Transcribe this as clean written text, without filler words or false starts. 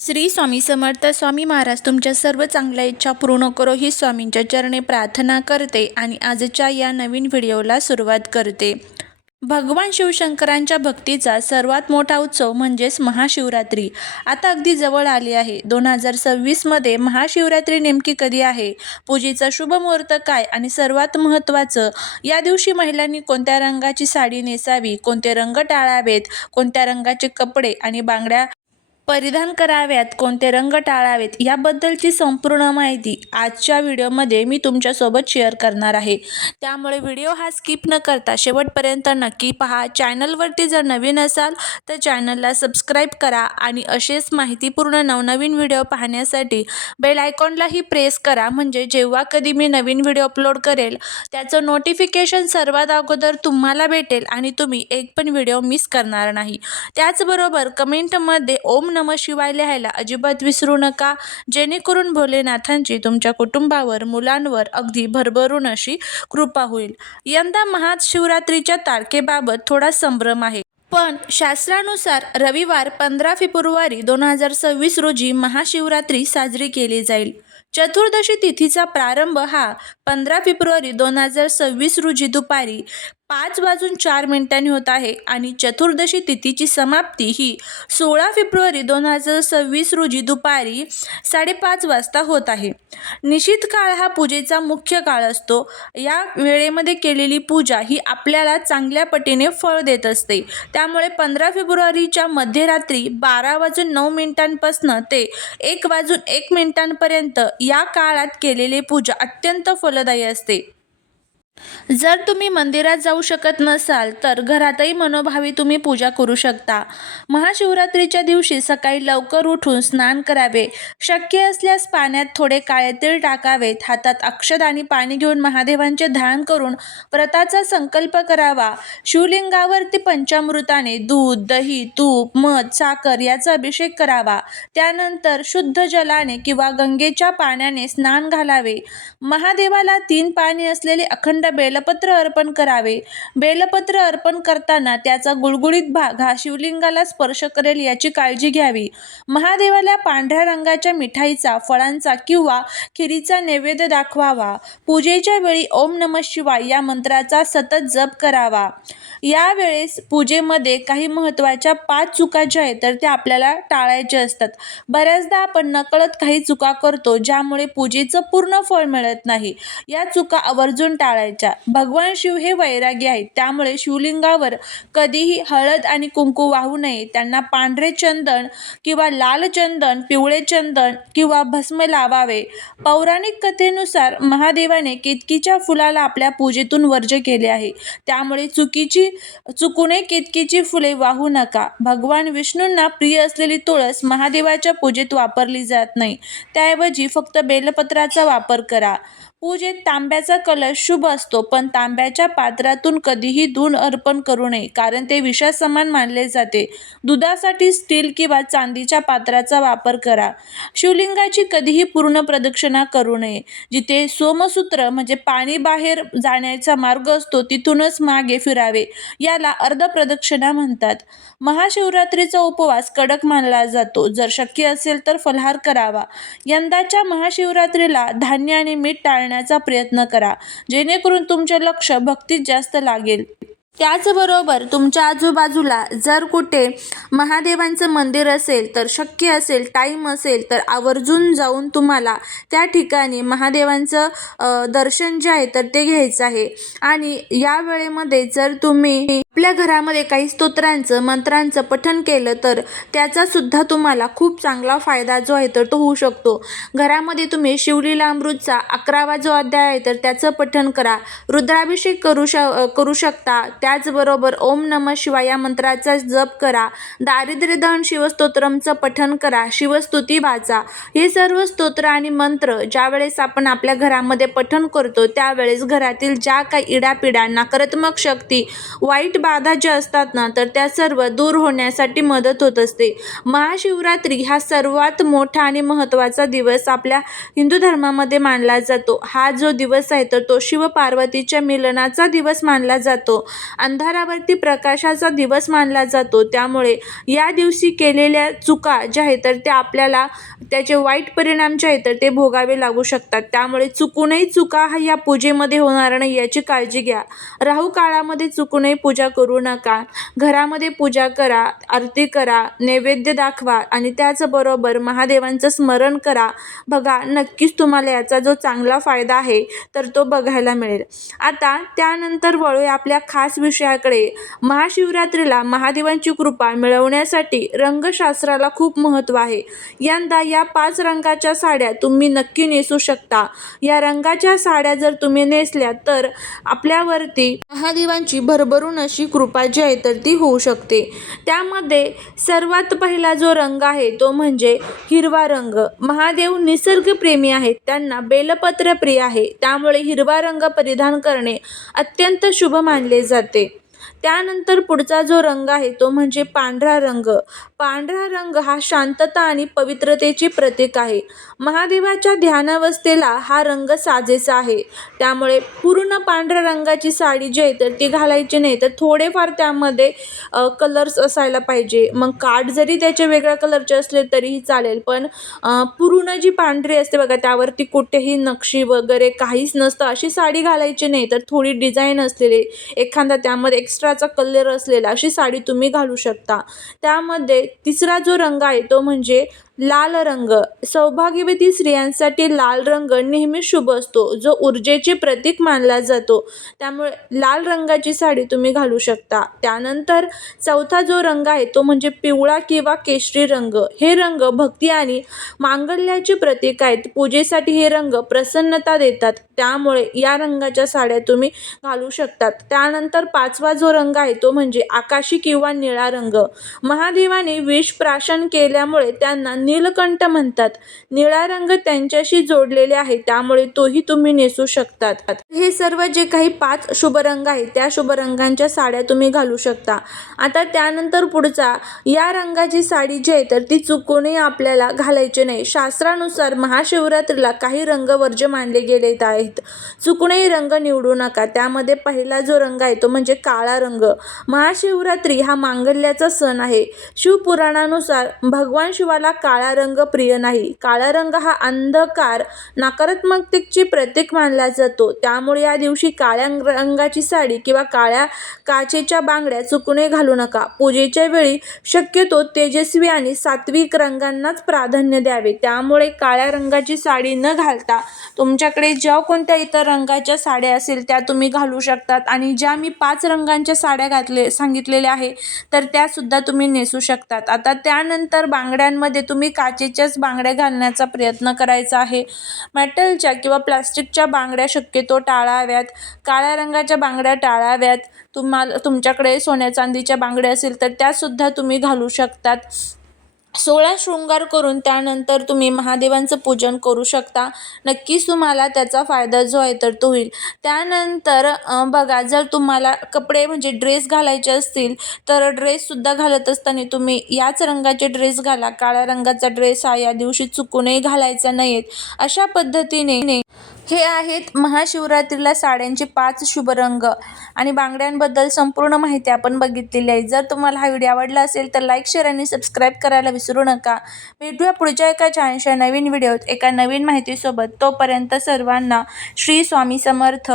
श्री स्वामी समर्थ. स्वामी महाराज तुमच्या सर्व चांगल्या इच्छा पूर्ण करो ही स्वामींच्या चरणी प्रार्थना करते आणि आजच्या या नवीन व्हिडिओला सुरुवात करते. भगवान शिवशंकरांच्या भक्तीचा सर्वात मोठा उत्सव म्हणजेच महाशिवरात्री आता अगदी जवळ आली आहे. 2026 मध्ये महाशिवरात्री नेमकी कधी आहे, पूजेचा शुभ मुहूर्त काय आणि सर्वात महत्त्वाचं, या दिवशी महिलांनी कोणत्या रंगाची साडी नेसावी, कोणते रंग टाळावेत, कोणत्या रंगाचे कपडे आणि बांगड्या परिधान कराव्यात, कोणते रंग टाळावेत, याबद्दलची संपूर्ण माहिती आजच्या व्हिडिओमध्ये मी तुमच्यासोबत शेअर करणार आहे. त्यामुळे व्हिडिओ हा स्किप न करता शेवटपर्यंत नक्की पहा. चॅनलवरती जर नवीन असाल तर चॅनलला सबस्क्राईब करा आणि असेच माहितीपूर्ण नवनवीन व्हिडिओ पाहण्यासाठी बेल आयकॉनलाही प्रेस करा, म्हणजे जेव्हा कधी मी नवीन व्हिडिओ अपलोड करेल त्याचं नोटिफिकेशन सर्वात अगोदर तुम्हाला भेटेल आणि तुम्ही एक पण व्हिडिओ मिस करणार नाही. त्याचबरोबर कमेंटमध्ये ओम नमः शिवाय लिहायला अजिबात विसरू नका, जेणेकरून भोलेनाथांची तुमच्या कुटुंबावर, मुलांवर अगदी भरभरून अशी कृपा होईल. यंदा महाशिवरात्रीच्या तारखेबाबत थोडा संभ्रम आहे. पण शास्त्रानुसार रविवार 15 फेब्रुवारी 2026 रोजी महाशिवरात्री साजरी केली जाईल. चतुर्दशी तिथीचा प्रारंभ हा 15 फेब्रुवारी 2026 रोजी दुपारी 5:04 होत आहे आणि चतुर्दशी तिथीची समाप्ती ही 16 फेब्रुवारी 2026 रोजी दुपारी 5:30 वाजता होत आहे. निश्चित काळ हा पूजेचा मुख्य काळ असतो. या वेळेमध्ये केलेली पूजा ही आपल्याला चांगल्या पटीने फळ देत असते. त्यामुळे 15 फेब्रुवारीच्या मध्यरात्री 12:09 ते 1:01 या काळात केलेली पूजा अत्यंत फलदायी असते. जर तुम्ही मंदिरात जाऊ शकत नसाल तर घरातही मनोभावी तुम्ही पूजा करू शकता. महाशिवरात्रीच्या दिवशी सकाळी लवकर उठून स्नान करावे, शक्य असल्यास पाण्यात थोडे काळे तीळ टाकावेत, हातात अक्षत आणि पाणी घेऊन महादेवांचे ध्यान करून व्रताचा संकल्प करावा. शिवलिंगावरती पंचामृताने दूध, दही, तूप, मध, साखर याचा अभिषेक करावा. त्यानंतर शुद्ध जलाने किंवा गंगेच्या पाण्याने स्नान घालावे. महादेवाला 3 पाने असलेले अखंड बेलपत्र अर्पण करावे. बेलपत्र अर्पण करताना त्याचा गुळगुळीत भाग हा शिवलिंगाला स्पर्श करेल याची काळजी घ्यावी. महादेवाला पांढऱ्या रंगाच्या मिठाईचा, फळांचा किंवा खिरीचा नैवेद्य दाखवावा. पूजेच्या वेळी ओम नमः शिवाय या मंत्राचा सतत जप करावा. यावेळेस पूजेमध्ये काही महत्त्वाच्या 5 चुका ज्या आहेत तर त्या आपल्याला टाळायच्या असतात. बऱ्याचदा आपण नकळत काही चुका करतो ज्यामुळे पूजेचं पूर्ण फळ मिळत नाही. या चुका आवर्जून टाळायच्या. भगवान शिव हे वैरागी आहेत, त्यामुळे शिवलिंगावर कधीही हळद आणि कुंकू वाहू नये. त्यांना पांढरे चंदन किंवा लाल चंदन, पिवळे चंदन किंवा भस्म लावावे. पौराणिक कथेनुसार महादेवाने केतकीच्या फुलाला आपल्या पूजेतून वर्ज्य केले आहे, त्यामुळे चुकूनही केतकीची फुले वाहू नका. भगवान विष्णूंना प्रिय असलेली तुळस महादेवाच्या पूजेत वापरली जात नाही, त्याऐवजी फक्त बेलपत्राचा वापर करा. पूजेत तांब्याचा कलश शुभ असतो, पण तांब्याच्या पात्रातून कधीही दूध अर्पण करू नये, कारण ते विषासमान मानले जाते. दुधासाठी स्टील किंवा चांदीच्या पात्राचा वापर करा. शिवलिंगाची कधीही पूर्ण प्रदक्षिणा करू नये. जिथे सोमसूत्र म्हणजे पाणी बाहेर जाण्याचा मार्ग असतो तिथूनच मागे फिरावे. याला अर्ध प्रदक्षिणा म्हणतात. महाशिवरात्रीचा उपवास कडक मानला जातो. जर शक्य असेल तर फलाहार करावा. यंदाच्या महाशिवरात्रीला धान्य आणि मीठ टाळण्याचा प्रयत्न करा, जेणेकरून तुमचे लक्ष भक्तीत जास्त लागेल. त्याचबरोबर तुमच्या आजूबाजूला जर कुठे महादेवांचं मंदिर असेल तर शक्य असेल, टाईम असेल तर आवर्जून जाऊन तुम्हाला त्या ठिकाणी महादेवांचं दर्शन जे आहे तर ते घ्यायचं आहे. आणि या वेळेमध्ये जर तुम्ही आपल्या घरामध्ये काही स्तोत्रांचं, मंत्रांचं पठण केलं तर त्याचा सुद्धा तुम्हाला खूप चांगला फायदा जो आहे तर तो होऊ शकतो. घरामध्ये तुम्ही शिवलीलामृतचा 11वा जो अध्याय आहे तर त्याचं पठण करा. रुद्राभिषेक करू शकता. त्याचबरोबर ओम नमः शिवाय या मंत्राचा जप करा. दारिद्र्य दहन शिवस्तोत्रमचं पठण करा. शिवस्तुती वाचा. हे सर्व स्तोत्र आणि मंत्र ज्यावेळेस आपण आपल्या घरामध्ये पठण करतो त्यावेळेस घरातील ज्या काही इडापिडा, नकारात्मक शक्ती, वाईट बाधा ज्या असतात ना, तर त्या सर्व दूर होण्यासाठी मदत होत असते. महाशिवरात्री हा सर्वात मोठा आणि महत्त्वाचा दिवस आपल्या हिंदू धर्मामध्ये मानला जातो. हा जो दिवस आहे तर तो शिव-पार्वतीच्या मिलनाचा दिवस मानला जातो. अंधारावरती प्रकाशाचा दिवस मानला जातो. त्यामुळे या दिवशी केलेल्या चुका ज्या आहेत तर त्या आपल्याला त्याचे वाईट परिणाम जे आहेत तर ते भोगावे लागू शकतात. त्यामुळे चुकूनही चुका या पूजेमध्ये होणार नाही याची काळजी घ्या. राहू काळामध्ये चुकूनही पूजा करू नका. घरामध्ये पूजा करा, आरती करा, नैवेद्य दाखवा आणि त्याचबरोबर महादेवांचं स्मरण करा. बघा, नक्कीच तुम्हाला याचा जो चांगला फायदा आहे तर तो बघायला मिळेल. आता त्यानंतर वळूया आपल्या खास विषयाकडे. महाशिवरात्रीला महादेवांची कृपा मिळवण्यासाठी रंगशास्त्राला खूप महत्त्व आहे. यंदा या 5 रंगाच्या साड्या तुम्ही नक्की नेसू शकता. या रंगाच्या साड्या जर तुम्ही नेसल्या तर आपल्यावरती महादेवांची भरभरून अशी कृपा जी आहे तर ती होऊ शकते. त्यामध्ये सर्वात पहिला जो रंग आहे तो म्हणजे हिरवा रंग. महादेव निसर्गप्रेमी आहेत, त्यांना बेलपत्र प्रिय आहे. त्यामुळे हिरवा रंग परिधान करणे अत्यंत शुभ मानले जाते. त्यानंतर पुढचा जो रंग आहे तो म्हणजे पांढरा रंग. पांढरा रंग हा शांतता आणि पवित्रतेचे प्रतीक आहे. महादेवाच्या ध्यानावस्थेला हा रंग साजेसा आहे. त्यामुळे पूर्ण पांढऱ्या रंगाची साडी जी आहे तर ती घालायची नाही, तर थोडेफार त्यामध्ये कलर्स असायला पाहिजे. मग काठ जरी त्याचे वेगळ्या कलरचे असले तरीही चालेल, पण पूर्ण जी पांढरी असते बघा त्यावरती कुठेही नक्षी वगैरे काहीच नसतं अशी साडी घालायची नाही, तर थोडी डिझाईन असलेली एखादा त्यामध्ये एक्स्ट्राचा कलर असलेला अशी साडी तुम्ही घालू शकता. त्यामध्ये तिसरा जो रंग आहे तो म्हणजे लाल रंग. सौभाग्यवती स्त्रियांसाठी लाल रंग नेहमी शुभ असतो, जो ऊर्जेचे प्रतीक मानला जातो. त्यामुळे लाल रंगाची साडी तुम्ही घालू शकता. त्यानंतर चौथा जो रंग आहे तो म्हणजे पिवळा किंवा केशरी रंग. हे रंग भक्ती आणि मांगल्याचे प्रतीक आहेत. पूजेसाठी हे रंग प्रसन्नता देतात. त्यामुळे या रंगाच्या साड्या तुम्ही घालू शकतात. त्यानंतर पाचवा जो रंग आहे तो म्हणजे आकाशी किंवा निळा रंग. महादेवाने विष प्राशन केल्यामुळे त्यांना नीलकंठ म्हणतात. निळा रंग त्यांच्याशी जोडलेले आहे, त्यामुळे तोही तुम्ही नेसू शकतात. हे सर्व जे काही 5 शुभ रंग आहेत त्या शुभ रंगांच्या साड्या तुम्ही घालू शकता. आता त्यानंतर पुढचा, या रंगाची साडी जी आहे तर ती चुकूनही आपल्याला घालायची नाही. शास्त्रानुसार महाशिवरात्रीला काही रंग वर्ज्य मानले गेले आहेत. चुकूनही रंग निवडू नका. त्यामध्ये पहिला जो रंग आहे तो म्हणजे काळा रंग. महाशिवरात्री हा मांगल्याचा सण आहे. शिवपुराणानुसार भगवान शिवाला काळा रंग प्रिय नाही. काळा रंग हा अंधकार, नकारात्मकतेचे प्रतीक मानला जातो. त्यामुळे या दिवशी काळ्या रंगाची साडी किंवा काळ्या काचेच्या बांगड्या चुकूनही घालू नका. पूजेच्या वेळी शक्यतो तेजस्वी आणि सात्विक रंगांनाच प्राधान्य द्यावे. त्यामुळे काळ्या रंगाची साडी न घालता तुमच्याकडे ज्या कोणत्या इतर रंगाच्या साड्या असेल त्या तुम्ही घालू शकतात. आणि ज्या मी 5 रंगांच्या साड्या सांगितलेल्या आहे तर त्यासुद्धा तुम्ही नेसू शकतात. आता त्यानंतर बांगड्यांमध्ये तुम्ही काचेच्याच बांगड्या घालण्याचा प्रयत्न करायचा आहे. मेटलच्या किंवा प्लास्टिकच्या बांगड्या शक्यतो टाळाव्यात. काळ्या रंगाच्या बांगड्या टाळाव्यात. तुमच्याकडे सोन्या चांदीच्या बांगड्या असेल तर त्यासुद्धा तुम्ही घालू शकतात. 16 शृंगार करून त्यानंतर तुम्ही महादेवांचं पूजन करू शकता. नक्कीच तुम्हाला त्याचा फायदा जो आहे तर तो होईल. त्यानंतर बघा, जर तुम्हाला कपडे म्हणजे ड्रेस घालायचे असतील तर ड्रेससुद्धा घालत असताना तुम्ही याच रंगाचे ड्रेस घाला. काळ्या रंगाचा ड्रेस हा या दिवशी चुकूनही घालायचा नाही. अशा पद्धतीने हे आहेत महाशिवरात्रीला साड्यांचे 5 शुभ रंग आणि बांगड्यांबद्दल संपूर्ण माहिती आपण बघितलेली आहे. जर तुम्हाला हा व्हिडिओ आवडला असेल तर लाईक, शेअर आणि सबस्क्राईब करायला विसरू नका. भेटूया पुढच्या एका छानशा नवीन व्हिडिओत एका नवीन माहितीसोबत. तोपर्यंत सर्वांना श्री स्वामी समर्थ.